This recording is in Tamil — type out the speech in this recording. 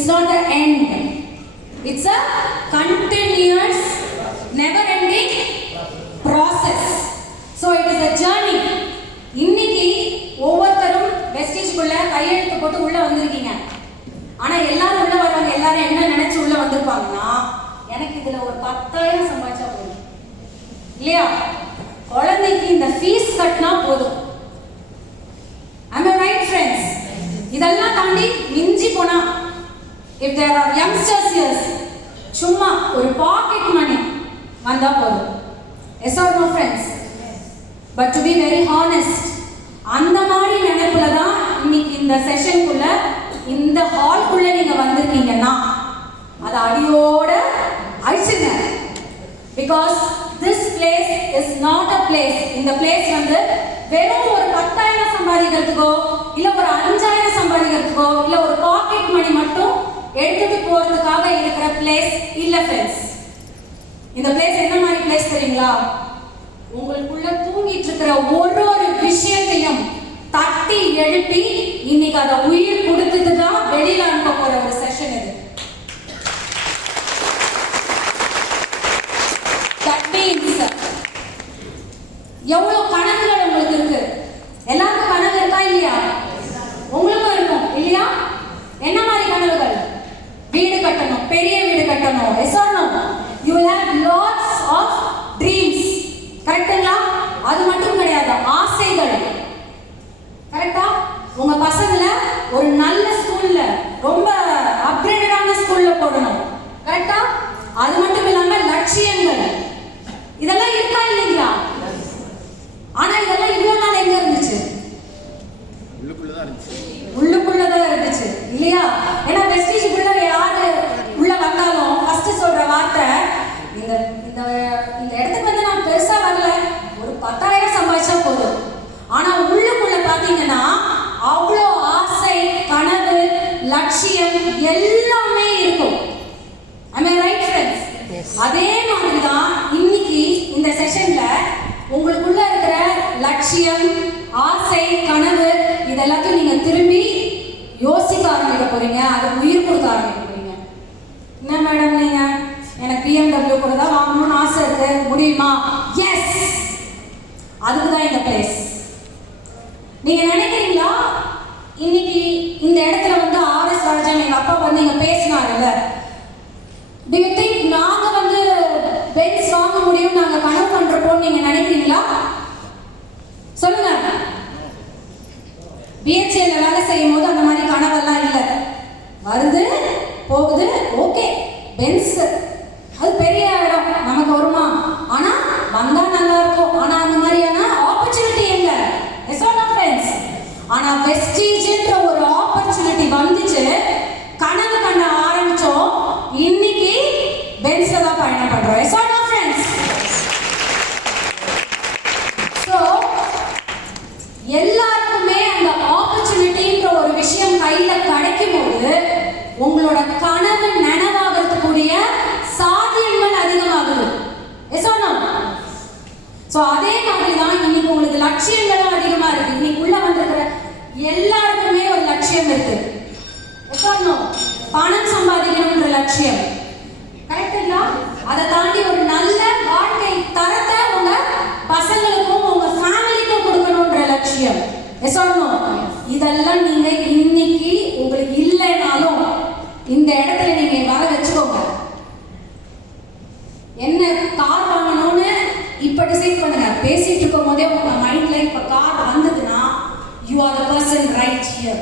It's not the end. It's a continuous, never-ending process. So it is a journey. இன்னைக்கு ஒவ்வொருத்தரும் வெஸ்டேஜ்க்குள்ள கையெழுத்து போட்டு உள்ள வந்திருக்கீங்க. ஆனா எல்லாரும் உள்ள வரவங்க எல்லாரும் என்ன நினைச்சு உள்ள வந்திருப்பாங்கன்னா, எனக்கு இதுல ஒரு 10,000 சம்பாதிச்சா போதும் இல்லையா, குழந்தைக்கு இந்த ஃபீஸ் கட்டினா போதும். Am I right, friends? இதெல்லாம் தாண்டி மிஞ்சி போனா, if there are youngsters here, சும்மா ஒரு பாக்கெட் மணி வந்தா போதும். Yes or no, friends? But to be very honest, அந்த மாதிரி நினைப்புல தான் இன்னைக்கு இந்த செஷனுக்குள்ள, இந்த ஹால்குள்ள நீங்க வந்திருக்கீங்கன்னா அது அடியோட அழிச்சுங்க. Because this place is not a place. இந்த place வந்து வெறும் ஒரு 10,000 சம்பாதிக்கிறதுக்கோ இல்ல ஒரு 5,000 சம்பாதிக்கிறதுக்கோ இல்ல ஒரு பாக்கெட் மணி மட்டும் எடுத்துட்டு போறதுக்காக இருக்கிற பிளேஸ் இல்ல ஃப்ரெண்ட்ஸ். இந்த பிளேஸ் என்ன மாதிரி பிளேஸ் தெரியுங்களா? உங்களுக்குள்ள தூங்கிட்டு இருக்கிற ஒரு ஒரு விஷயத்தையும் தட்டி எழுப்பி இன்னைக்கு அதை உயிர் கொடுத்துட்டு தான் வெளியில அனுப்ப போற ஒரு செஷன் இது. That means எவ்வளவு கனவுகள் உங்களுக்கு இருக்கு? எல்லாருக்கும் கனவு இருக்கா இல்லையா? உங்களுக்கும் இருக்கும் இல்லையா? என்ன மாதிரி கனவுகள்? வீடு கட்டணும், பெரிய வீடு கட்டணும். Yes or no? You will have lots of dreams. கரெக்ட்டுங்களா? அது மட்டும் கிடையாது, ஆசைகள். கரெக்டா? உங்க பசங்கள ஒரு நல்ல ஸ்கூல்ல, ரொம்ப அப்கிரேடடான ஸ்கூல்ல போடணும். கரெக்டா? அது மட்டும் இல்லாம லட்சியங்கள். இதெல்லாம் இருக்கா இல்லைங்களா? ஆனா இதெல்லாம் இவ்வளவு நாள் எங்க இருந்துச்சு? உள்ளுக்குள்ளதான் இருந்துச்சு இல்லையா? ஏன்னா வெஸ்டேஜ்க்குள்ள யாரு உள்ள வந்தாலும் ஃபர்ஸ்ட் சொல்ற வார்த்தை, இந்த இந்த இந்த இடத்துக்கு வந்து நான் பெருசா வரல, ஒரு 10,000 சம்பாதிச்சா போதும். ஆனா உள்ளுக்குள்ள பாத்தீங்கன்னா அவ்வளோ ஆசை, கனவு, லட்சியம் எல்லாமே இருக்கும். Am I right, friends? அதே மாதிரி தான் இன்னைக்கு இந்த செஷன்ல உங்களுக்குள்ள இருக்கிற லட்சியம், ஆசை, கனவு இதெல்லாத்தையும் நீங்க திரும்பி யோசிக்க ஆரம்பிக்க போறீங்க, அதுக்கு உயிர் கொடுக்க ஆரம்பிக்க போறீங்க. என்ன மேடம் நீங்க, எனக்கு BMW கூட தான் வாங்கணும்னு ஆசை இருக்கு, முடியுமா? எஸ், அதுக்குதான் இந்த பிளேஸ். நீங்க நினைக்கிறீங்களா இன்னைக்கு இந்த இடத்துல வந்து RS ராஜன் எங்க அப்பா வந்து இங்க பேசினாருல்ல, do you think நாங்க வந்து பென்ஸ் வாங்க முடியும் நாங்க கனவு பண்றோம் நீங்க நினைக்கிறீங்களா? சொல்லுங்க. BHAல வேலை செய்யும் போது அந்த மாதிரி கனவெல்லாம் இல்ல. வருது போகுது, ஓகே பென்ஸ் அது பெரிய இடம், நமக்கு வருமா? ஆனா வந்தா நல்லா இருக்கும். ஆனா அந்த மாதிரியான ஆப்பர்ச்சுனிட்டி இல்ல. Yes or no friends? ஆனா வெஸ்டேஜ்ன்ற ஒரு ஆப்பர்ச்சுனிட்டி வந்துச்சு, கனவு கண்ண ஆரம்பிச்சோம், இன்னைக்கு பென்ஸ்ல தான் பயணம் பண்றோம். Yes or no friends? So எல்லாருக்குமே அந்த ஆப்பர்ச்சுனிட்டின்ற ஒரு விஷயம் கையில கிடைக்கும் போது உங்களோட கனவு நனவாகிறதுக்குரிய சாத்தியங்கள் அதிகமாகுது. S or no? சோ அதே மாதிரி தான் இன்னைக்கு உங்களுக்கு லட்சியங்களும் அதிகமா இருக்கு. இன்னைக்கு உள்ள வந்திருக்கிற எல்லாருக்குமே ஒரு லட்சியம் இருக்கு. Yes or no? பணம் சம்பாதிக்கணும்ன்ற லட்சியம். கரெக்ட்டுங்களா? அதை தாண்டி ஒரு நல்ல வாழ்க்கை தரத்தை உங்க பசங்களுக்கும் உங்க ஃபேமிலிக்கும் கொடுக்கணும்ன்ற லட்சியம். Yes or no? இதெல்லாம் நீங்க இன்னைக்கு உங்களுக்கு இல்லைனாலும் இந்த இடத்துல நீங்க வர வச்சுக்கோங்க. என்ன கார் வாங்கணும்னு இப்ப டிசைட் பண்ணுங்க. பேசிட்டு இருக்கும் போதே உங்க மைண்ட்ல இப்ப கார் வந்ததுன்னா you are the person right here.